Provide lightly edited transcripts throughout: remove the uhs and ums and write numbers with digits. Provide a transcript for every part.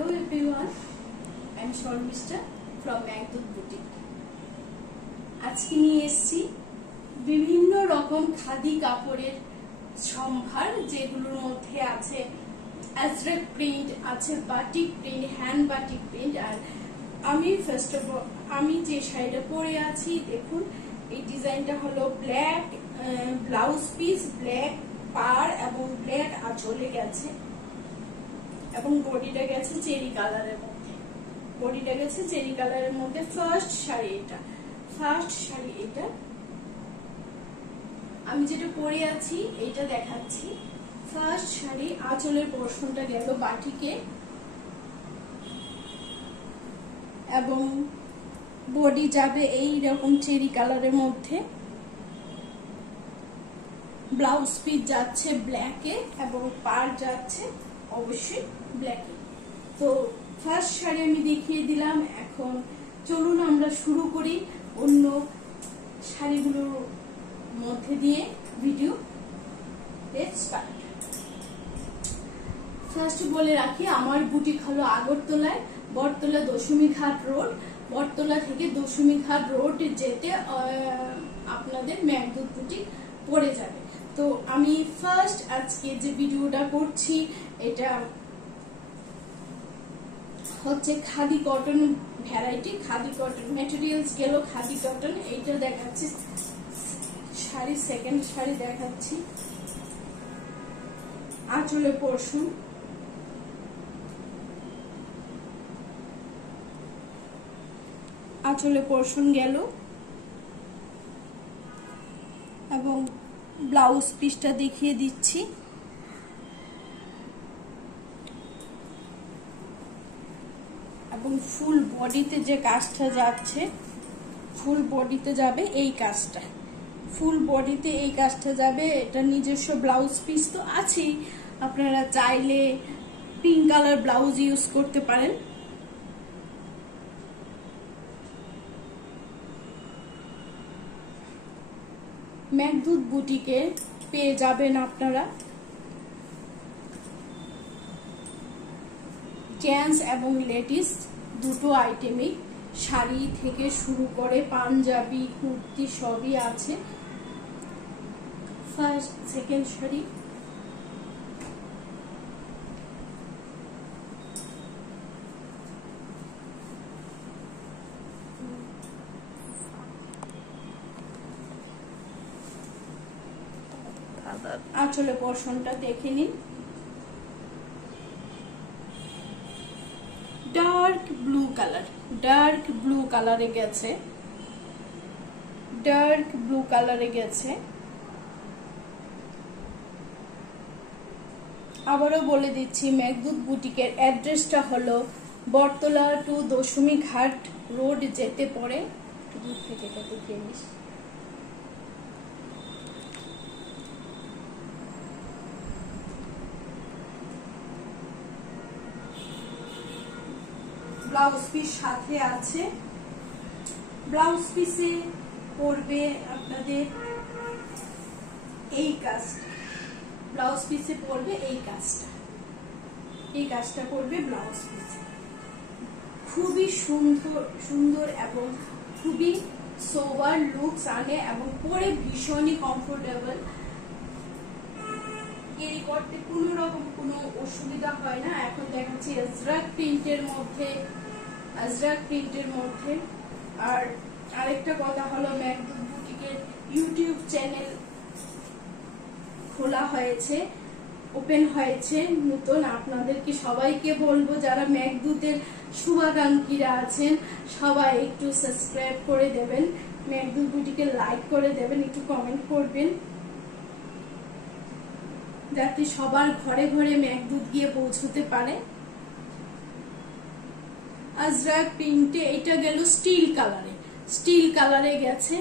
Hello everyone, I am Sharmishta from Meghdud Boutique. আজকে নিয়ে এসেছি বিভিন্ন রকম খাদি কাপড়ের সম্ভার, যেগুলোর মধ্যে আছে আজরাক প্রিন্ট, আছে batik print, hand batik print. আর আমি ফার্স্ট অফ অল আমি যে শাড়িটা পরে আছি, দেখুন এই ডিজাইনটা হলো ব্ল্যাক ব্লাউজ পিস, ব্ল্যাক পার এবং ব্ল্যাক আঁচলে গেছে এবং বডিটা গেছে চেরি কালারের মধ্যে। ফার্স্ট শাড়ি এটা আমি যেটা পরে আছি এটা দেখাচ্ছি। ফার্স্ট শাড়ি, আঁচলের পোরশনটা গেল বাটিকে এবং বডি যাবে এই রকম চেরি কালারের মধ্যে। ব্লাউজ পিস যাচ্ছে ব্ল্যাকে এবং পার যাচ্ছে অবশ্যই ব্ল্যাকে। তো ফার্স্ট শাড়ি আমি দেখিয়ে দিলাম। এখন চলুন আমরা শুরু করি অন্য শাড়িগুলোর মধ্যে দিয়ে ভিডিও। ফার্স্ট বলে রাখি, আমার বুটিক হলো আগরতলায়, বটতলা দশমীঘাট রোড। বটতলা থেকে দশমীঘাট রোড যেতে আপনাদের মেঘদূত বুটিক পড়ে যাবে। তো আমি ফার্স্ট আজকে যে ভিডিওটা করছি এটা হচ্ছে khadi cotton variety, khadi cotton materials গেল খাদি কটন। এইটা দেখাচ্ছি শাড়ি, সেকেন্ড শাড়ি দেখাচ্ছি। আঁচলে পোরশন, গেল এবং ব্লাউজ পিসটা দেখিয়ে দিচ্ছি। এবং ফুল বডিতে যে কাজটা যাচ্ছে, ফুল বডিতে যাবে এই কাজটা, এটা নিজস্ব ব্লাউজ পিস তো আছেই, আপনারা চাইলে পিঙ্ক কালার ব্লাউজ ইউজ করতে পারেন। মেঘদূত বুটিকে পেয়ে যাবেন আপনারা জেন্টস এবং লেডিস দুটো আইটেমই, শাড়ি থেকে শুরু করে পাঞ্জাবি কুর্তি সবই আছে। ফার্স্ট সেকেন্ড শাড়ি, আঁচলে পোরশনটা দেখে নিন। ডার্ক ব্লু কালারে গেছে। আবারও বলে দিচ্ছি, মেঘদূত বুটিকের অ্যাড্রেসটা হলো বটতলা টু দশমীঘাট রোড যেতে পড়ে। দূর থেকে এটা দেখিয়ে নিস। ব্লাউজ পিস সাথে আছে, ব্লাউজ পিসে পড়বে আপনাদের এই কাজটা, পড়বে ব্লাউজ পিসে। খুবই সুন্দর এবং খুবই সোবার লুকস আনে এবং পরে ভীষণই কমফোর্টেবল, ক্যারি করতে কোনো রকম কোনো অসুবিধা হয় না। এখন দেখাচ্ছি আজরাক প্রিন্টের মধ্যে। আর আরেকটা কথা হলো, মেঘদূত বুটিকের ইউটিউব চ্যানেল খোলা হয়েছে, ওপেন হয়েছে নতুন। আপনাদেরকে সবাইকে বলবো, যারা মেঘদূতের শুভাকাঙ্ক্ষীরা আছেন সবাই একটু সাবস্ক্রাইব করে দেবেন, মেঘদূত বুটিকে লাইক করে দেবেন, একটু কমেন্ট করবেন, যাতে সবার ঘরে ঘরে মেঘদূত গিয়ে পৌঁছতে পারে। আজরাক প্রিন্টে এটা গেল স্টিল কালারে গেছে,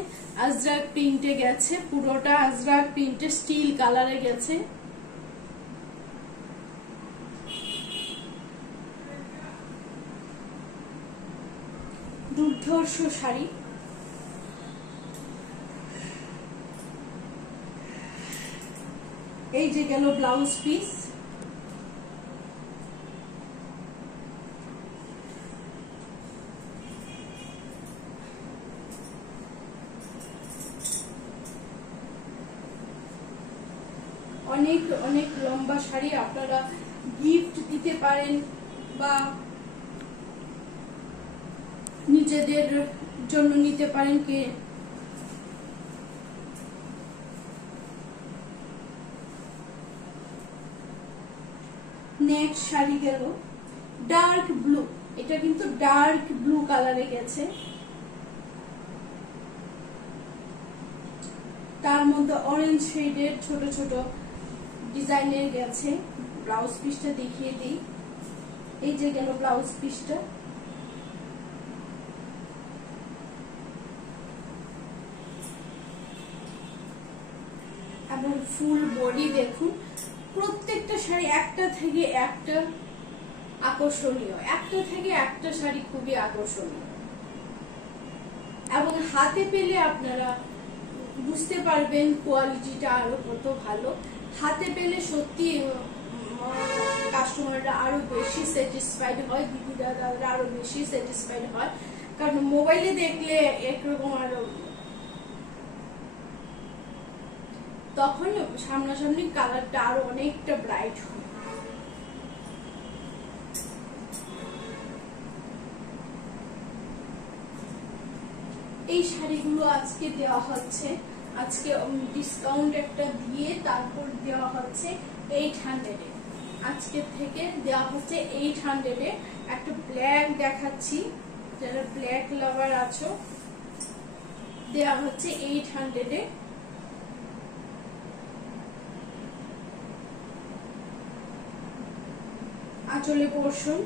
আজরাক প্রিন্টে গেছে, পুরোটা আজরাক প্রিন্টে স্টিল কালারে গেছে। দুর্ধর্ষ শাড়ি, এই যে গেল ব্লাউজ পিস, অনেক অনেক লম্বা শাড়ি আপনারা গিফট দিতে পারেন বা নিজেদের জন্য নিতে পারেন। কে নেক্সট শাড়ি গেল ডার্ক ব্লু। এটা কিন্তু ডার্ক ব্লু কালারে গেছে, তার মধ্যে অরেঞ্জ শেডের ছোট ছোট ডিজাইনের গেছে। ব্লাউজ পিসটা দেখিয়ে দিই। এই যে গেল ব্লাউজ পিসটা। এবং ফুল বডি দেখুন, প্রত্যেকটা শাড়ি একটা থেকে একটা আকর্ষণীয়, একটা থেকে একটা শাড়ি খুবই আকর্ষণীয়। এবং হাতে পেলে আপনারা বুঝতে পারবেন কোয়ালিটিটা আরো কত ভালো। হাতে পেলে সত্যি কাস্টমাররা আরো বেশি স্যাটিসফাইড হয়, দিদি দাদারা আরো বেশি স্যাটিসফাইড হয়। কারণ মোবাইলে দেখলে একরকম, আরো তখন সামনাসামনি কালারটা আরো অনেকটা ব্রাইট হয়। এই শাড়িগুলো আজকে দেওয়া হচ্ছে, আজকে ডিসকাউন্ট একটা দিয়ে তারপর দেওয়া হচ্ছে 800 এ। আজকে থেকে দেওয়া হচ্ছে 800 এ। একটা ব্ল্যাক দেখাচ্ছি, যারা ব্ল্যাক লাভার আছো, দেওয়া হচ্ছে 800 এ। আঁচলে পোর্শন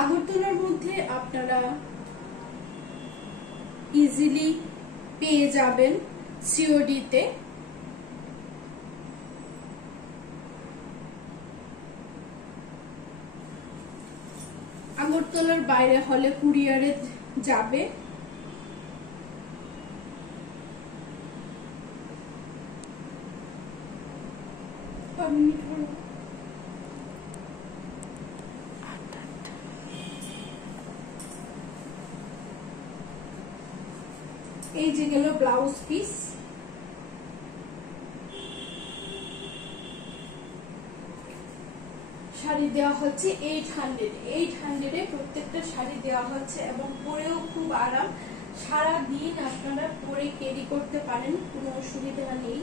আগরতলার মধ্যে আপনারা ইজিলি পেয়ে যাবেন সিওডি তে। আগরতলার বাইরে হলে কুরিয়ারে যাবে। এই যে গেল ব্লাউজ পিস। শাড়ি দেওয়া হচ্ছে 800 এ। প্রত্যেকটা শাড়ি দেওয়া হচ্ছে এবং পরেও খুব আরাম। সারা দিন আপনারা পরে ক্যারি করতে পারেন, কোনো অসুবিধা নেই।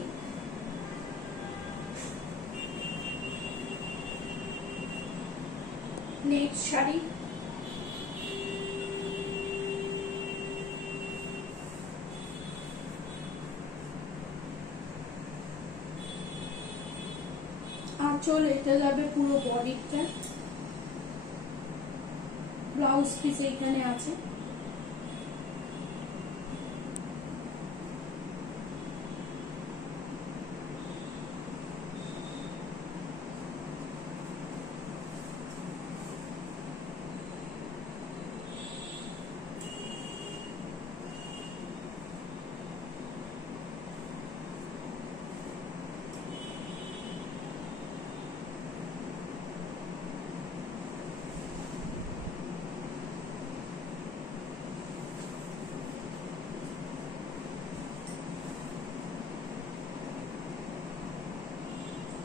নেক্সট শাড়ি আঁচল, এটা যাবে পুরো বডিটা। ব্লাউজ পিস এখানে আছে।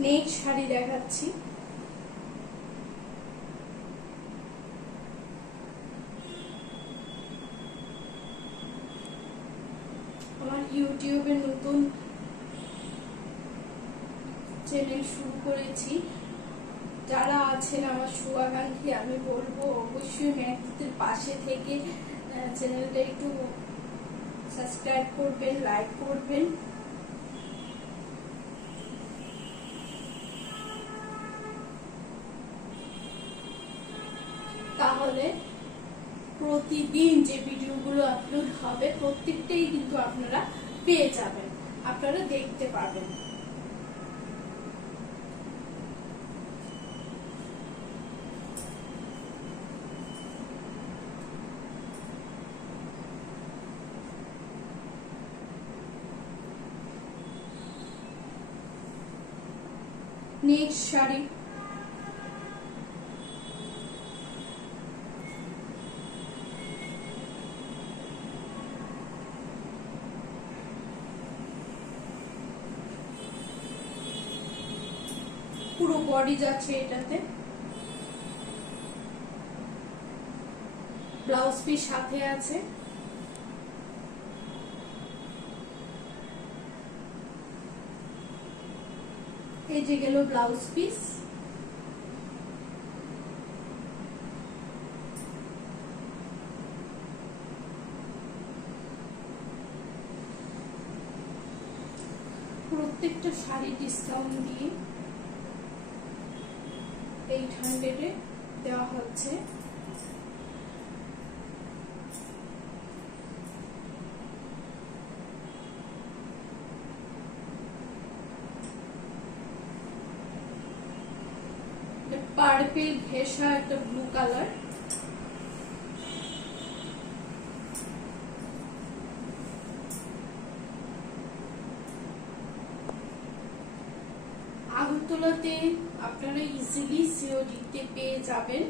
নেক্সট শাড়ি দেখাচ্ছি। আমার ইউটিউবে নতুন চ্যানেল শুরু করেছি। যারা আছেন আমার শুভাকাঙ্ক্ষী, আমি বলবো অবশ্যই মেঘদূতের পাশে থেকে চ্যানেলটা একটু সাবস্ক্রাইব করবেন, লাইক করবেন। তাহলে প্রতিদিন যে ভিডিওগুলো আপলোড হবে প্রত্যেকটাই কিন্তু আপনারা পেয়ে যাবেন, আপনারা দেখতে পাবেন। নেক্সট শাড়ি পুরো বডি যাচ্ছে এটাতে। ব্লাউজ পিস সাথে আছে। এই যে গেল ব্লাউজ পিস। প্রত্যেকটা শাড়ি ডিসকাউন্ট দিয়ে 800 দেওয়া হচ্ছে। পার্পল ঘেঁষা একটা ব্লু কালার। আগরতলাতে আপনারা ইজিলি সিওডিতে পেয়ে যাবেন।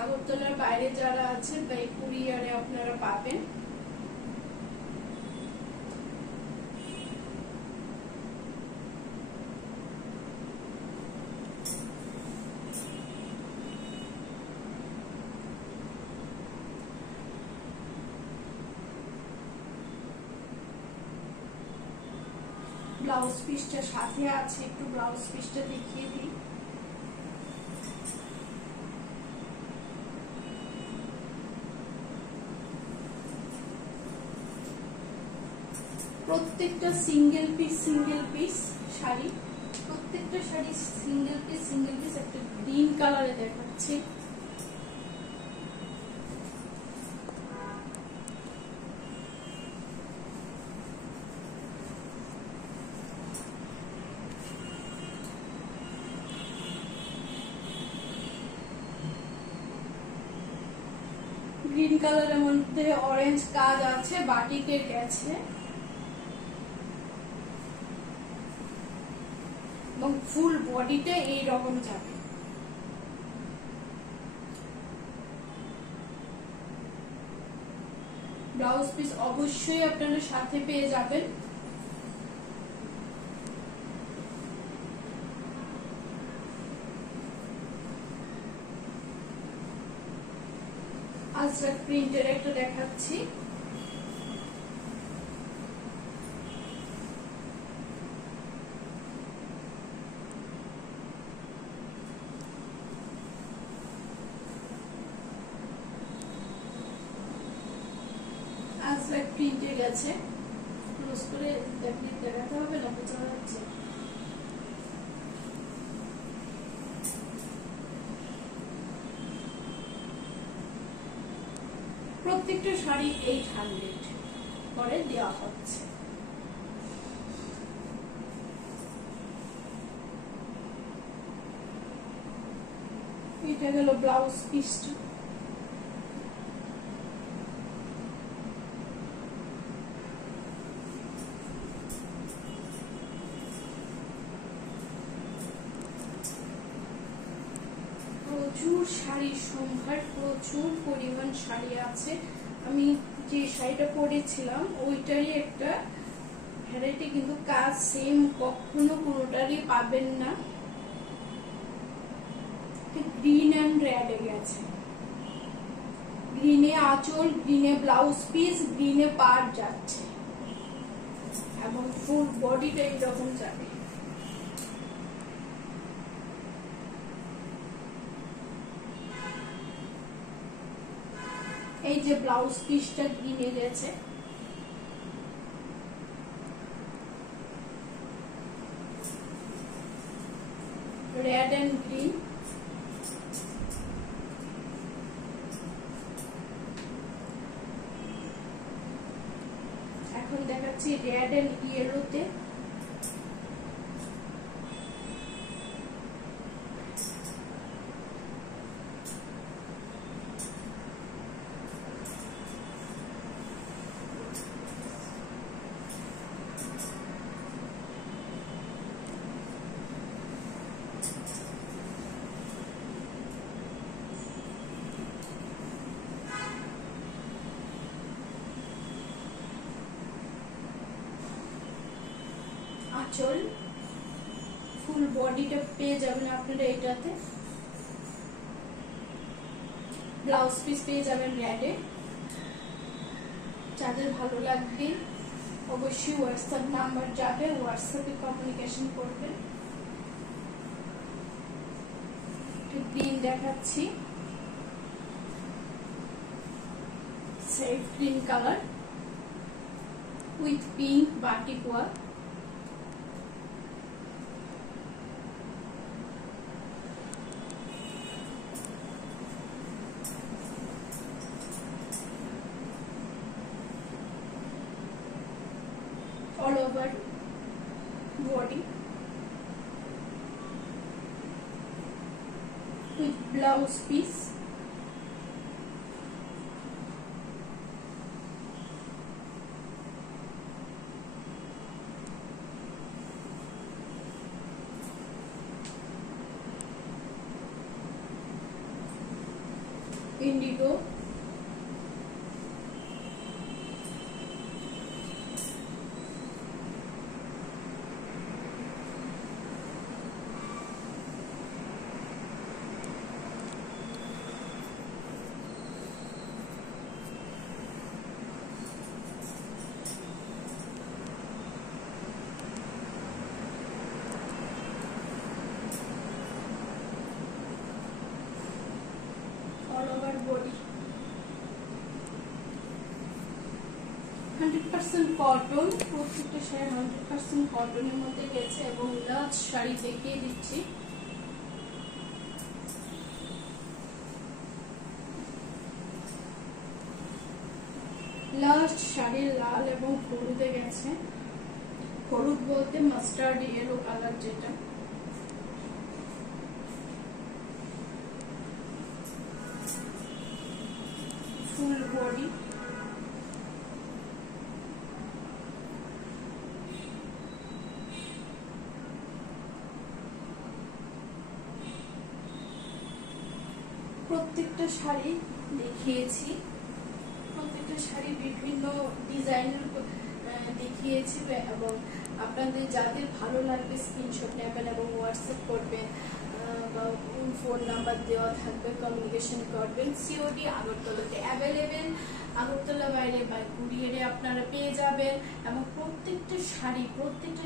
আগরতলার বাইরে যারা আছে বাই কুরিয়ারে আপনারা পাবেন। ব্লাউজ পিসটা সাথে আছে, একটু ব্লাউজ পিসটা দেখিয়ে দিই। প্রত্যেকটা সিঙ্গেল পিস শাড়ি, প্রত্যেকটা শাড়ি সিঙ্গেল পিস একটা গ্রিন কালারে দেখাচ্ছে। গ্রিন কালারের মধ্যে অরেঞ্জ কাজ আছে, বাটিকের গেছে এবং ফুল বডিটা এই রকম যাবে। ব্লাউজ পিস অবশ্যই আপনারা সাথে পেয়ে যাবেন। আজরাক প্রিন্টের একটা দেখাচ্ছি। আজরাক প্রিন্টে গেছে, ক্লোজ করে দেখাতে হবে না, বোঝা যাচ্ছে। প্রত্যেকটা শাড়ি 800 করে দেওয়া হচ্ছে। এটা গেল ব্লাউজ পিসটা। প্রচুর শাড়ির সম্ভার, প্রচুর পরিমাণ শাড়ি আছে। আমি যে শাড়িটা পরেছিলাম ওইটারই একটা ভ্যারাইটি, কিন্তু কাজ সেম কখনো কোনোটারই পাবেন না। গ্রিন এন্ড রেড এ গেছে, গ্রিনে আঁচল, গ্রিনে ব্লাউজ পিস, গ্রিনে পাড় যাচ্ছে এবং ফুল বডিটা এরকম যাবে। এই যে ব্লাউজ পিসটা গ্রিনে গেছে, রেড এন্ড গ্রিন। এখন দেখাচ্ছি রেড এন্ড ইয়েলোতে। আঁচল, ফুল বডিটা পেয়ে যাবেন আপনারা এটাতে। ব্লাউজ পিস পেয়ে যাবেন রেডে। যাদের ভালো লাগবে অবশ্যই হোয়াটসঅ্যাপ নাম্বার যাবে, হোয়াটসঅ্যাপে কমিউনিকেশন করবেন। গ্রিন দেখাচ্ছি, safe green colour with pink batik work. all over body with blouse piece, indigo, all over body 100% cotton. প্রত্যেকটা শাড়ি 100% কটনের মধ্যে গেছে এবং লাজ শাড়ি দেখিয়ে দিচ্ছি। লাস্ট শাড়ি লাল এবং হলুদে গেছে। হলুদ বলতে মাস্টার্ড ইয়েলো কালার, যেটা ফুল বডি, প্রত্যেকটা শাড়ি দেখিয়েছি, প্রত্যেকটা শাড়ি বিভিন্ন ডিজাইনের দেখিয়েছি এবং আপনাদের যাদের ভালো লাগবে স্ক্রিনশট নেবেন এবং হোয়াটসঅ্যাপ করবেন বা ফোন নাম্বার দেওয়া থাকবে, কমিউনিকেশন করবেন। সিওডি আগরতলাতে অ্যাভেলেবেল, আগরতলা বাইরে বা কুরিয়ারে আপনারা পেয়ে যাবেন। এবং প্রত্যেকটা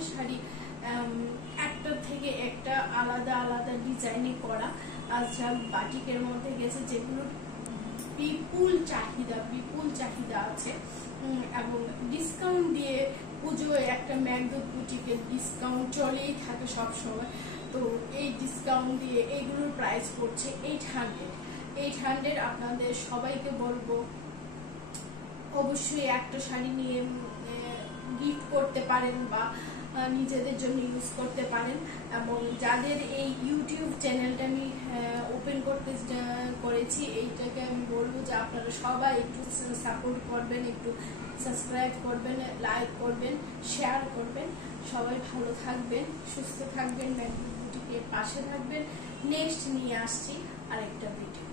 শাড়ি একটা থেকে একটা আলাদা আলাদা ডিজাইনে করা আজরাক বাটিকের মধ্যে গেছে, যেগুলো বিপুল চাহিদা আছে এবং ডিসকাউন্ট দিয়ে পুজোয় একটা মেঘদূত বুটিকের ডিসকাউন্ট চলেই থাকে সব সময়। তো এই ডিসকাউন্ট দিয়ে এইগুলোর প্রাইস পড়ছে 800। আপনাদের সবাইকে বলবো অবশ্যই একটা শাড়ি নিয়ে গিফট করতে পারেন বা নিজেদের জন্য ইউজ করতে পারেন। এবং যাদের এই ইউটিউব চ্যানেলটা আমি ওপেন করতে করেছি, এইটাকে আমি বলবো যে আপনারা সবাই একটু সাপোর্ট করবেন, একটু সাবস্ক্রাইব করবেন, লাইক করবেন, শেয়ার করবেন। সবাই ভালো থাকবেন, সুস্থ থাকবেন, মেঘদূত বুটিকের পাশে থাকবেন। নেক্সট নিয়ে আসছি আরেকটা ভিডিও।